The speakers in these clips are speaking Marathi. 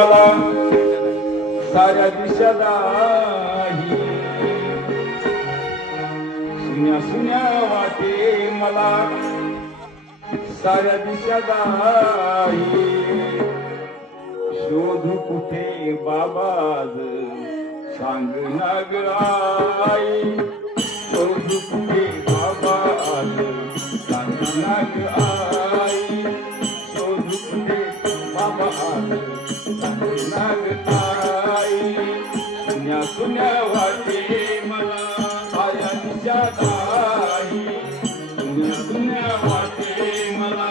मला साऱ्या दिशा दाही सुन्या सुन्या वाटे मला साऱ्या दिशा दाही शोधू कुठे बाबाज सांग नाग आई शोधू कुठे बाबाज सांग नाग आई शोधू कुठे बाबाज सांग नाग आई सुन्या सुन्या वाटे मला साऱ्या दिशा दाही सुन्या सुन्या वाटे मला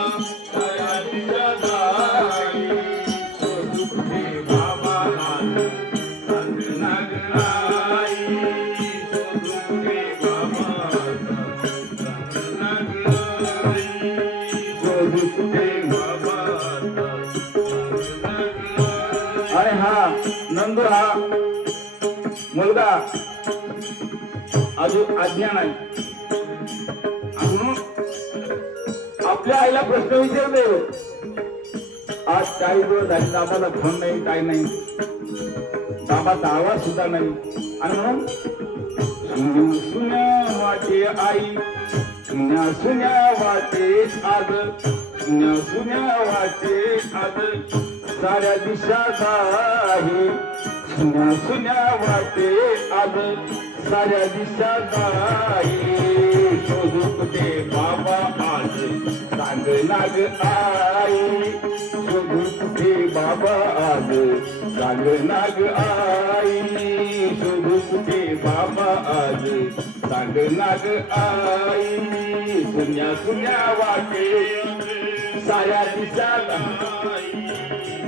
साऱ्या दिशा दाही शोधू कुठे बाबाज सांग नाग आई शोधू कुठे बाबाज सांग नाग आई शोधू कुठे बाबाज सांग नाग आई. आणि हा नंदू हा मुलगा अजून अज्ञान आहे म्हणून आपल्या आईला प्रश्न विचारले आज 40 दिवस झाले दाबाला फोन नाही काय नाही दाबाचा आवाज सुद्धा नाही आणि म्हणून सुन्या सुन्या वाटे आई सुन्या सुन्या वाटे आज सुन्या सुन्या वाटे आज साऱ्या दिशा दाही सुन्या सुन्या वाटे आज साऱ्या दिशा दाही शोधू कुठे बाबा आज सांग नाग आई शोधू कुठे बाबा आज सांग नाग आई शोधू कुठे बाबा आज सांग नाग आई सुन्या सुन्या वाटे साऱ्या दिशा दाही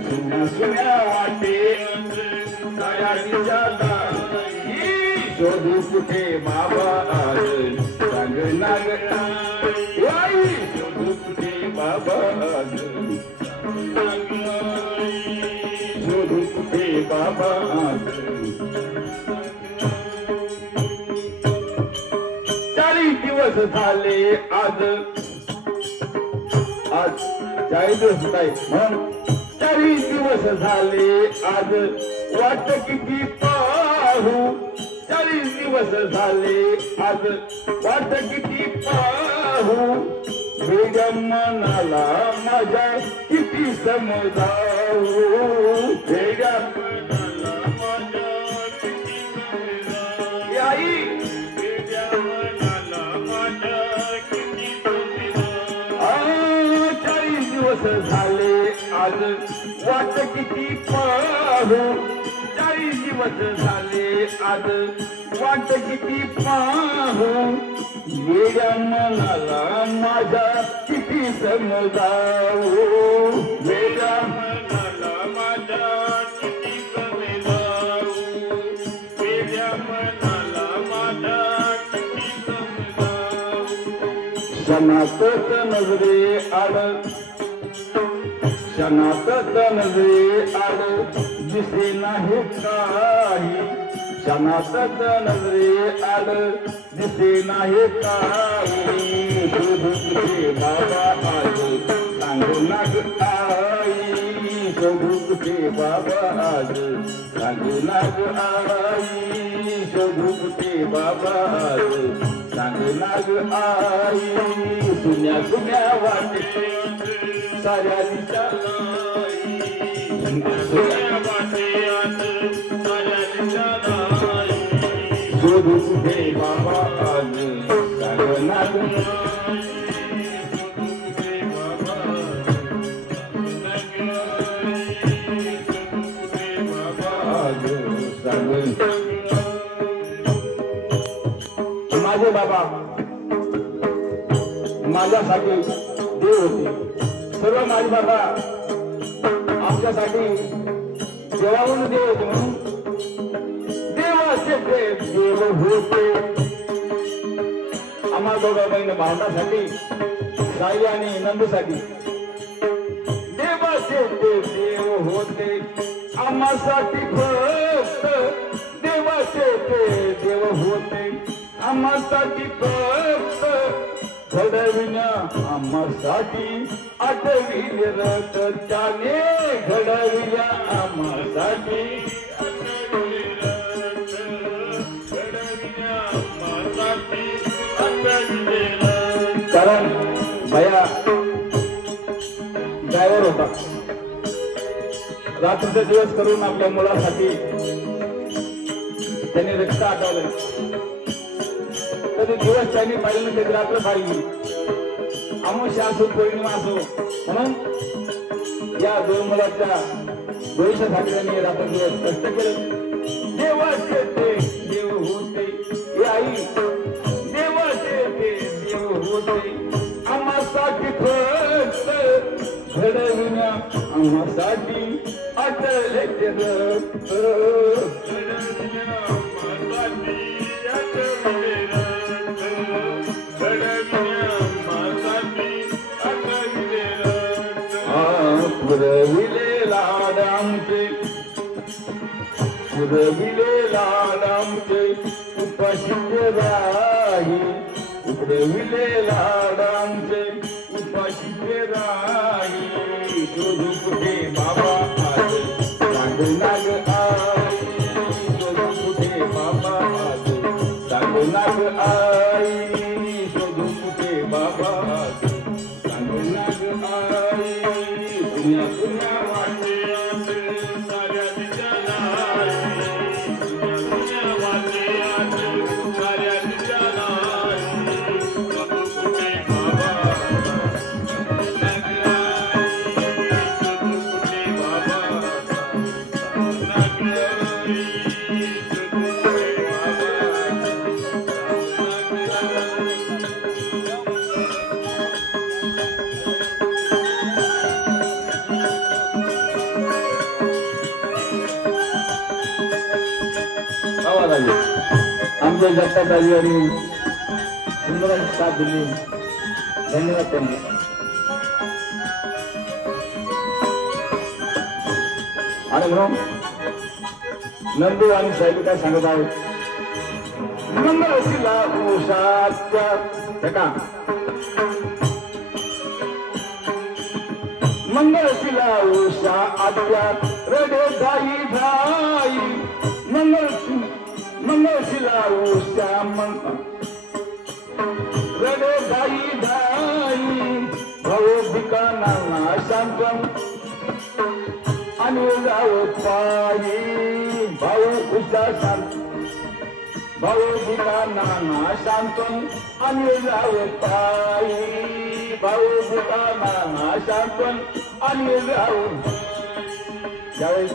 सुन्या सुन्या वाटे साऱ्या दिशा दाही शोधू कुठे बाबा आज सांग नाग आई शोधू कुठे बाबा आज शोधू कुठे बाबा आज 40 दिवस झाले आज आज 40 दिवस नाही म्हणून 40 दिवस झाले आज वाट किती पाहू 40 दिवस झाले आज वाट किती पाहू वेगळ्या मनाला माझ्या किती समजावू वेगळ्या मनाला माझ्या किती समजावू आई वेगळ्या मनाला माझ्या किती समजावू 40 दिवस झाले आज वाट किती पाहू 40 दिवस झाले आज वाट किती पाहू वेड्या मनाला माझ्या किती समजावू वेड्या मनाला माझ्या किती समजावू वेड्या मनाला माझ्या किती समजावू क्षणातच नजरे आड क्षणातच नजरे आड दिसे नाही काही क्षणातच नजरे आड दिसे नाही काही शोधू कुठे बाबा आज सांग नाग आई शोधू कुठे बाबा आज सांग नाग आई शोधू कुठे बाबा आज सांग नाग आई सुन्या सुन्या वाटे साऱ्या दिशा सुन्या वाटे आज साऱ्या दिशा शोधू कुठे बाबा आज सांग नाग माझे बाबा माझ्यासाठी देव होते सर्व माझे बाबा आमच्यासाठी देवाहून देव होते म्हणून देवाचे देव होते आम्हा दोघा बहीण भावनासाठी साई आणि नंदूसाठी देवाचे देव होते आम्हासाठी फक्त देवाचे देव होते आम्हासाठी फक्त घडविण्या आम्हासाठी आठविले रक्त त्याने घडविल्या आम्हा कारण भया ड्रायव्हर होता, रात्रीचे दिवस करून आपल्या मुलासाठी त्यांनी रिक्षा आठवलं. कधी दिवस त्यांनी पाहिलं नाही, कधी रात्र पाहिली. अमावस्या असो पौर्णिमा असो, म्हणून या दोन मुलाच्या भविष्यासाठी त्यांनी रात्र दिवस कष्ट केले. देवाचे ते देव होते, हे आई देवाचे ते देव होते. आम्हासाठी फक्त घडविण्या, आम्हासाठी अटले ते रक्त. पुरविले लाड आमचे, पुरविले लाड आमचे उपाशीचे राही. पुरविले लाड आमचे उपाशीचे राही. शोधू कुठे बाबा आज सांग नाग आई. शोधू कुठे बाबा आज सांग नाग आई. शोधू कुठे बाबा आज सांग नाग आई. दुनिया दुनिया वाटे साऱ्या दिशाला, दुनिया वाटे साऱ्या दिशाला. कुठे बाबा कुठे बाबा आमच्या जगतात आली आणि सुंदर साथ दिली. धन्यवाद त्यांनी. आणि म्हणून नंदू आणि साहेब काय सांगत आहेत. मंगळशिला उषाच्या का मंगळशिला उषा आद्या रडे धाई धाई. मंगळशिला उषा रडे धाई धाई. भाऊ भिकाना शांतन आणि जाऊ पायी. भाऊ उषा शांत, भाऊ भिकाना शांतन आणि जाऊ पायी. भाऊ भिकाना शांतन आणि जाऊ. ज्यावेळेस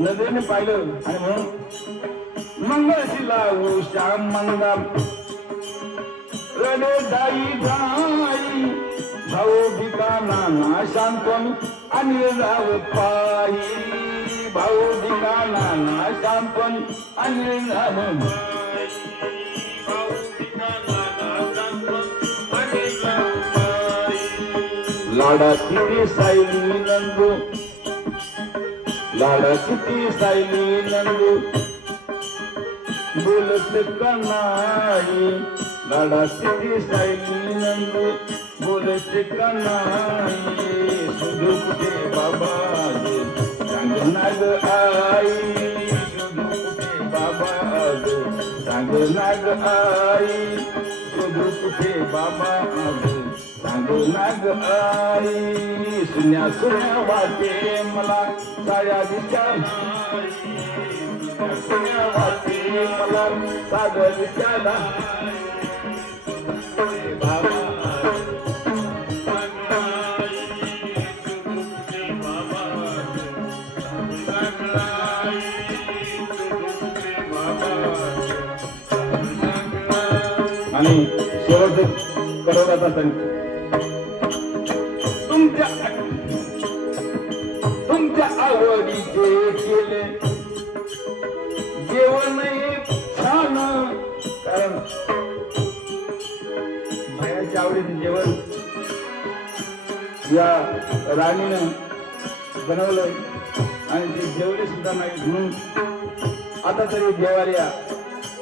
नजरेने पाहिलं आणि म्हणून मंगळशिला उषा मंगल रडे दाई दाई. भाऊ भिकाना शांतन आणि जाऊ पायी. भाऊ भिकाना शांतन आणि जाऊ. लाडाची ती सायली नंदू, लाडाची ती सायली नंदू बोलत कनाई. लाडाची ती सायली नंदू बोलत कनाई. सुधू कुठे बाबा सांग नाग आई. सुधू कुठे बाबा सांग नाग आई. सुधू कुठे बाबा सांग नाग आई. सुन्या सुन्या वाटे मला साऱ्या दिशाला. सुन्या वाटे मला साऱ्या दिशाला. बाबा आणि शेवटचं करवत असताना तुमच्या आवडीचे केले जेवण छान. कारण बायाच्या आवडीचे जेवण या राणीनं बनवलंय आणि ते जेवले सुद्धा नाही. म्हणून आता तरी जेवायला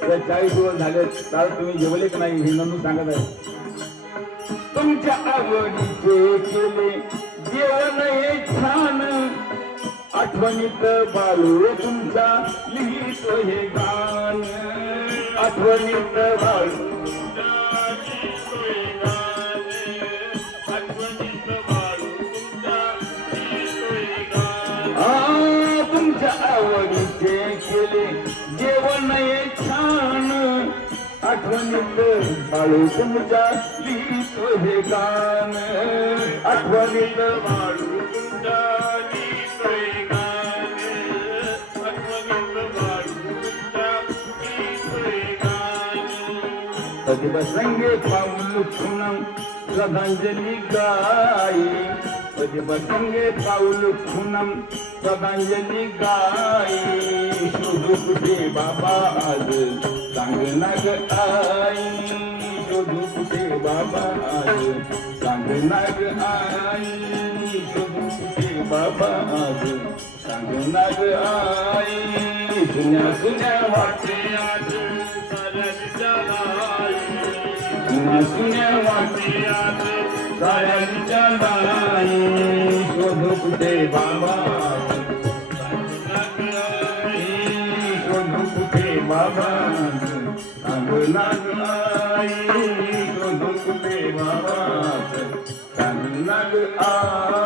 या 40 दिवस झाले तर तुम्ही जेवले का नाही हे नंदू सांगत आहे. तुमच्या आवडीचे केले जेवण आठवणीत बाळू तुमच्या लिहितो हे गाण आठवणीत बाळू तुमच्या आवडीचे केले जेवण एक छान आठवणीत बाळू तुमच्या लिहितो हे गाण आठवणीत बाळू तुमच्या लिहितो हे गाण आठवणीत बाळू तुमच्या लिहितो हे गाण कधी बसंगे पाऊल खुणम श्रद्धांजली गाई कधी बसंगे पाऊल खुणम श्रद्धांजली गाई शोधू कुठे बाबा आज सांगना ग आई शोधू कुठे बाबा आज सांगना ग आई शोधू कुठे बाबा आज सांगना ग आई सुन्या सुन्या वाटे आज साऱ्यांच्या लाई सुन्या वाटे आज साऱ्यांच्या लाई शोधू कुठे बाबा शोधू कुठे बाबा सांगना ग आई शोधू कुठे बाबा सांगना ग आई